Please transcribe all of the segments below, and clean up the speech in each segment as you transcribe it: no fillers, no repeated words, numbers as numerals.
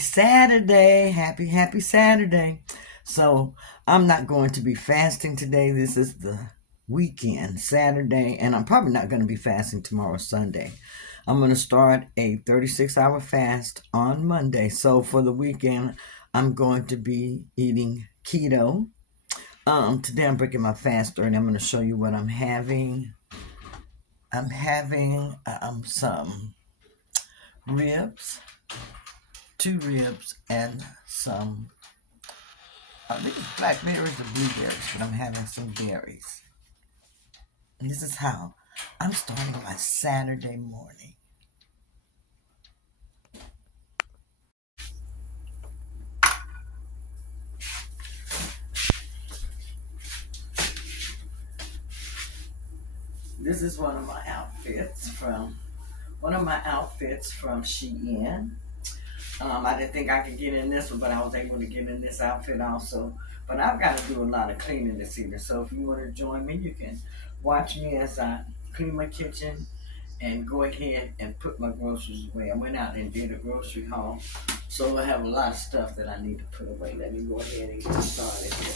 Saturday. Happy Saturday. So I'm not going to be fasting today. This is the weekend, Saturday, and I'm probably not going to be fasting tomorrow, Sunday. I'm going to start a 36-hour fast on Monday. So for the weekend, I'm going to be eating keto. Today I'm breaking my fast early. I'm going to show you what I'm having. I'm having some ribs, 2 ribs, and some, I think it's blackberries or blueberries, but I'm having some berries. And this is how I'm starting my Saturday morning. This is one of my outfits from Shein. I didn't think I could get in this one, but I was able to get in this outfit also. But I've got to do a lot of cleaning this evening. So if you want to join me, you can watch me as I clean my kitchen and go ahead and put my groceries away. I went out and did a grocery haul, so I have a lot of stuff that I need to put away. Let me go ahead and get started here.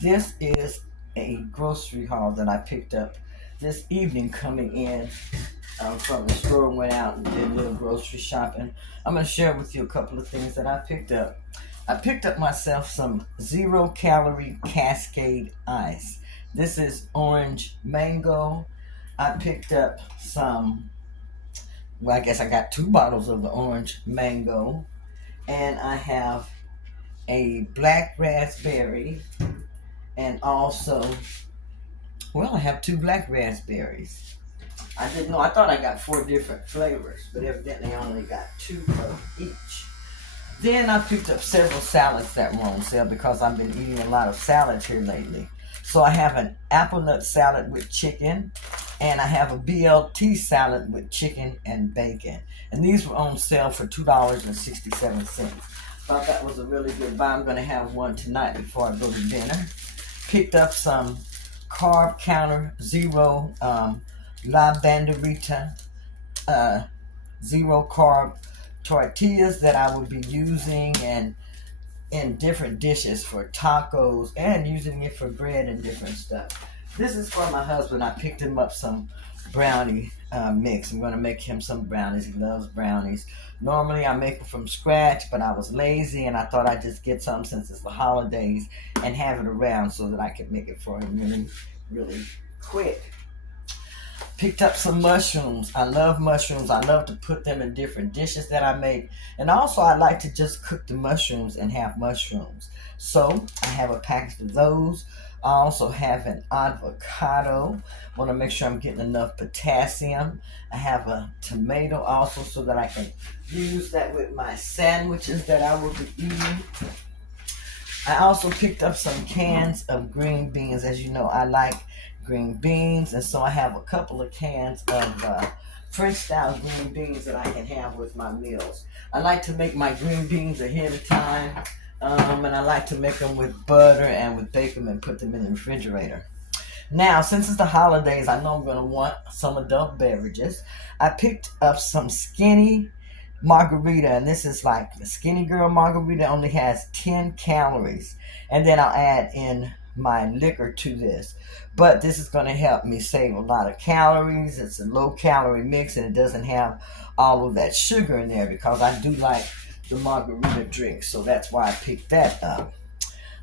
This is a grocery haul that I picked up this evening coming in from the store. Went out and did a little grocery shopping. I'm going to share with you a couple of things that I picked up. I picked up myself some 0-calorie Cascade ice. This is orange mango. I picked up some, well, I guess I got 2 bottles of the orange mango. And I have a black raspberry. And also, well, I have 2 black raspberries. I didn't know. I thought I got 4 different flavors, but evidently I only got 2 of each. Then I picked up several salads that were on sale because I've been eating a lot of salads here lately. So I have an apple nut salad with chicken, and I have a BLT salad with chicken and bacon. And these were on sale for $2.67. Thought that was a really good buy. I'm going to have one tonight before I go to dinner. Picked up some Carb Counter Zero La Banderita 0 carb tortillas that I would be using and in different dishes for tacos and using it for bread and different stuff. This is for my husband. I picked him up some brownie mix. I'm going to make him some brownies. He loves brownies. Normally I make them from scratch, but I was lazy and I thought I'd just get some since it's the holidays and have it around so that I could make it for him really quick. Picked up some mushrooms. I love mushrooms. I love to put them in different dishes that I make. And also I like to just cook the mushrooms and have mushrooms. So I have a package of those. I also have an avocado. Want to make sure I'm getting enough potassium. I have a tomato also so that I can use that with my sandwiches that I will be eating. I also picked up some cans of green beans. As you know, I like green beans, and so I have a couple of cans of French style green beans that I can have with my meals. I like to make my green beans ahead of time. And I like to make them with butter and with bacon and put them in the refrigerator. Now, since it's the holidays, I know I'm going to want some adult beverages. I picked up some Skinny margarita, and this is like the Skinny Girl margarita, only has 10 calories. And then I'll add in my liquor to this. But this is going to help me save a lot of calories. It's a low-calorie mix, and it doesn't have all of that sugar in there because I do like the margarita drink, so that's why I picked that up.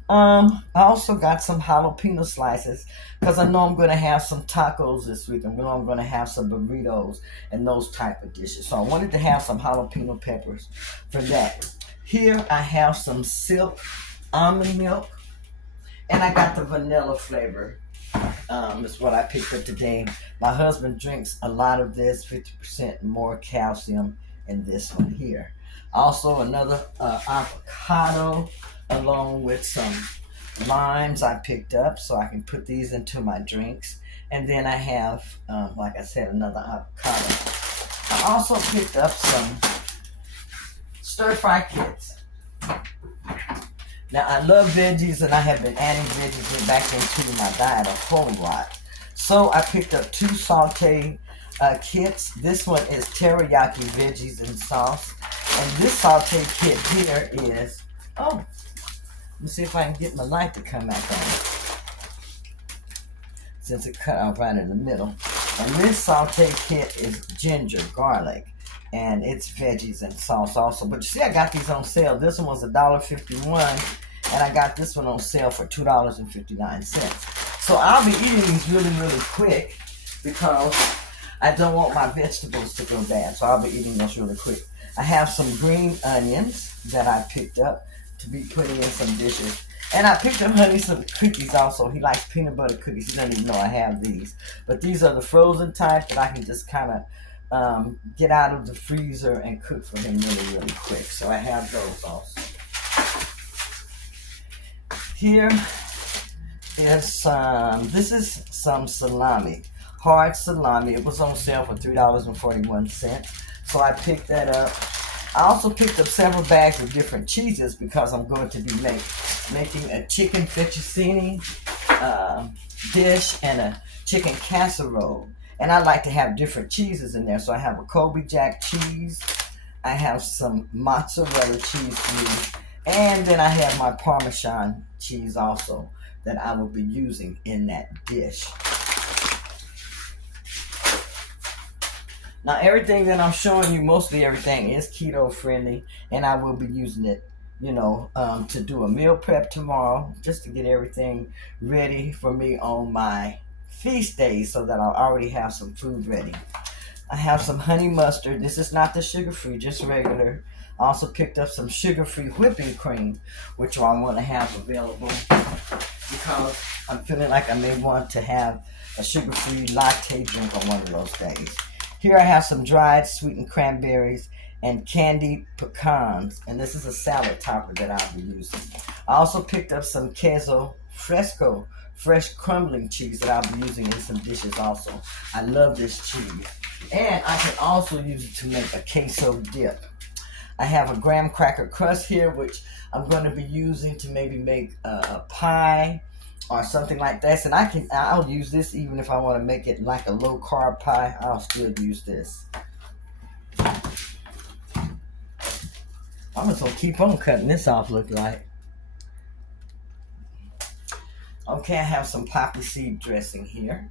I also got some jalapeno slices because I know I'm going to have some tacos this week. I know I'm going to have some burritos and those type of dishes. So I wanted to have some jalapeno peppers for that. Here I have some silk almond milk, and I got the vanilla flavor. Is what I picked up today. My husband drinks a lot of this, 50% more calcium in this one here. Also another avocado along with some limes I picked up so I can put these into my drinks. And then I have, like I said, another avocado. I also picked up some stir-fry kits. Now, I love veggies, and I have been adding veggies back into my diet a whole lot. So, I picked up 2 saute kits. This one is teriyaki veggies and sauce. And this saute kit here is, let me see if I can get my light to come back on, since it cut off right in the middle. And this saute kit is ginger, garlic, and it's veggies and sauce also. But you see, I got these on sale. This one was $1.51, and I got this one on sale for $2.59. So I'll be eating these really, really quick because I don't want my vegetables to go bad. So I'll be eating those really quick. I have some green onions that I picked up to be putting in some dishes. And I picked up Honey some cookies also. He likes peanut butter cookies. He doesn't even know I have these. But these are the frozen type that I can just kind of get out of the freezer and cook for him really, really quick. So I have those also. Here is this is some salami. Hard salami. It was on sale for $3.41. So I picked that up. I also picked up several bags of different cheeses because I'm going to be making a chicken fettuccine dish and a chicken casserole. And I like to have different cheeses in there. So I have a Colby Jack cheese. I have some mozzarella cheese cubes. And then I have my Parmesan cheese also that I will be using in that dish. Now, everything that I'm showing you, mostly everything is keto friendly, and I will be using it, to do a meal prep tomorrow, just to get everything ready for me on my feast days so that I'll already have some food ready. I have some honey mustard. This is not the sugar-free, just regular. I also picked up some sugar-free whipping cream, which I want to have available because I'm feeling like I may want to have a sugar-free latte drink on one of those days. Here I have some dried sweetened cranberries and candied pecans, and this is a salad topper that I'll be using. I also picked up some queso fresco, fresh crumbling cheese that I'll be using in some dishes also. I love this cheese. And I can also use it to make a queso dip. I have a graham cracker crust here, which I'm going to be using to maybe make a pie or something like that. And I'll use this even if I want to make it like a low carb pie. I'll still use this. I'm just gonna keep on cutting this off, look like. Okay, I have some poppy seed dressing here.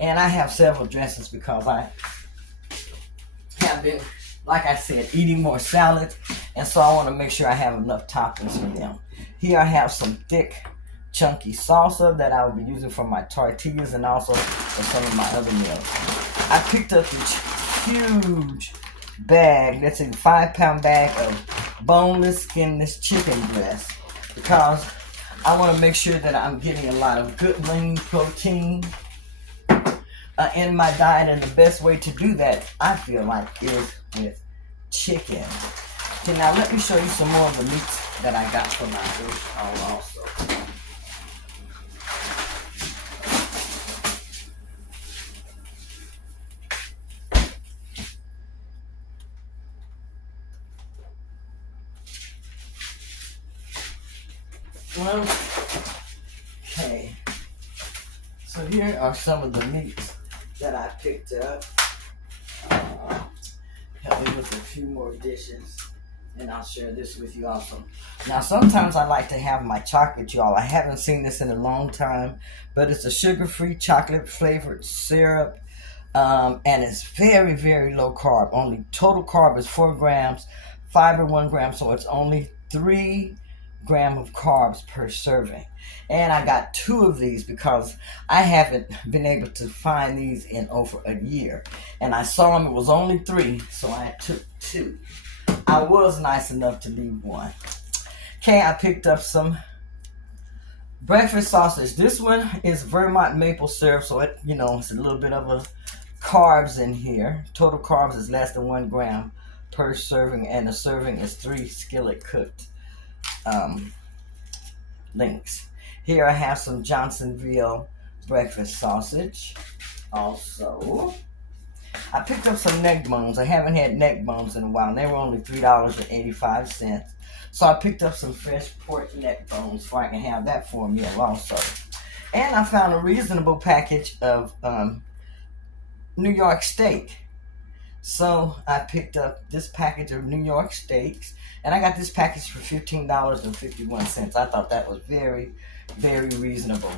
And I have several dressings because I have been, like I said, eating more salad. And so I want to make sure I have enough toppings for them. Here I have some thick, chunky salsa that I will be using for my tortillas and also for some of my other meals. I picked up this huge bag, that's a 5-pound bag of boneless, skinless chicken breast because I want to make sure that I'm getting a lot of good lean protein in my diet, and the best way to do that, I feel like, is with chicken. Okay, now let me show you some more of the meats that I got for my food also. Okay, so here are some of the meats that I picked up. Help me with a few more dishes, and I'll share this with you also. Now, sometimes I like to have my chocolate, y'all. I haven't seen this in a long time, but it's a sugar-free chocolate-flavored syrup, and it's very, very low carb. Only total carb is 4 grams, fiber 1 gram, so it's only 3 grams of carbs per serving. And I got 2 of these because I haven't been able to find these in over a year. And I saw them, it was only 3, so I took 2. I was nice enough to leave 1. Okay, I picked up some Breakfast sausage. This one is Vermont maple syrup, so it, it's a little bit of a carbs in here. Total carbs is less than 1 gram per serving, and the serving is 3 skillet cooked um, links. Here I have some Johnsonville breakfast sausage. Also, I picked up some neck bones. I haven't had neck bones in a while. They were only $3.85. So I picked up some fresh pork neck bones so I can have that for a meal also. And I found a reasonable package of New York steak. So I picked up this package of New York steaks, and I got this package for $15.51. I thought that was very, very reasonable.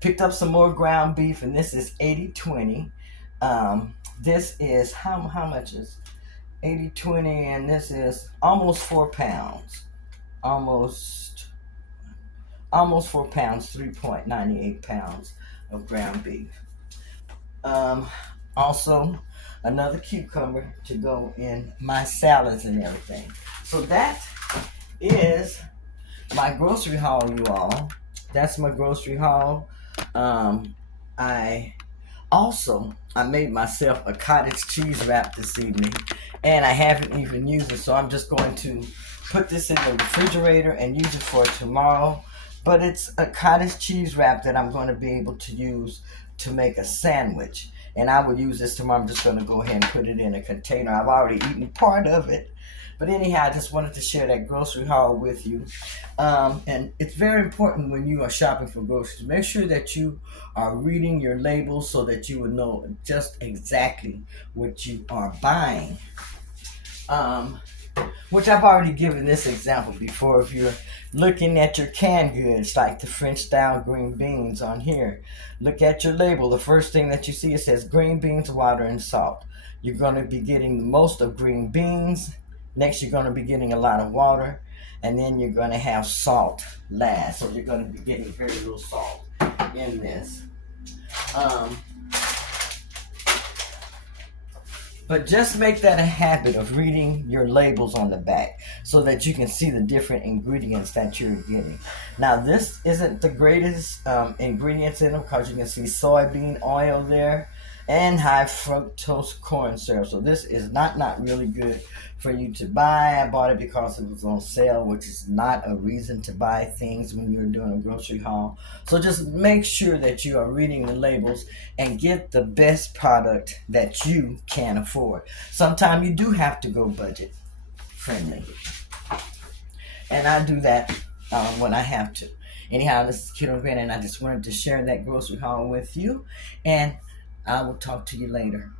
Picked up some more ground beef, and this is 80/20. This is, how much is 80/20, and this is almost 4 pounds. Almost 4 pounds, 3.98 pounds of ground beef. Also, another cucumber to go in my salads and everything. So that is my grocery haul, you all. That's my grocery haul. I made myself a cottage cheese wrap this evening, and I haven't even used it, so I'm just going to put this in the refrigerator and use it for tomorrow. But it's a cottage cheese wrap that I'm going to be able to use to make a sandwich, and I will use this tomorrow. I'm just going to go ahead and put it in a container. I've already eaten part of it, but anyhow, I just wanted to share that grocery haul with you. And it's very important when you are shopping for groceries. Make sure that you are reading your labels so that you will know just exactly what you are buying. Which I've already given this example before. If you're looking at your canned goods, like the French style green beans on here, look at your label. The first thing that you see, it says green beans, water, and salt. You're going to be getting most of green beans. Next, you're going to be getting a lot of water, and then you're going to have salt last. So you're going to be getting very little salt in this. But just make that a habit of reading your labels on the back so that you can see the different ingredients that you're getting. Now, this isn't the greatest ingredients in them, because you can see soybean oil there and high fructose corn syrup. So this is not really good for you to buy. I bought it because it was on sale, which is not a reason to buy things when you're doing a grocery haul. So just make sure that you are reading the labels and get the best product that you can afford. Sometimes you do have to go budget friendly, and I do that when I have to. Anyhow, this is Keto, and I just wanted to share that grocery haul with you, and I will talk to you later.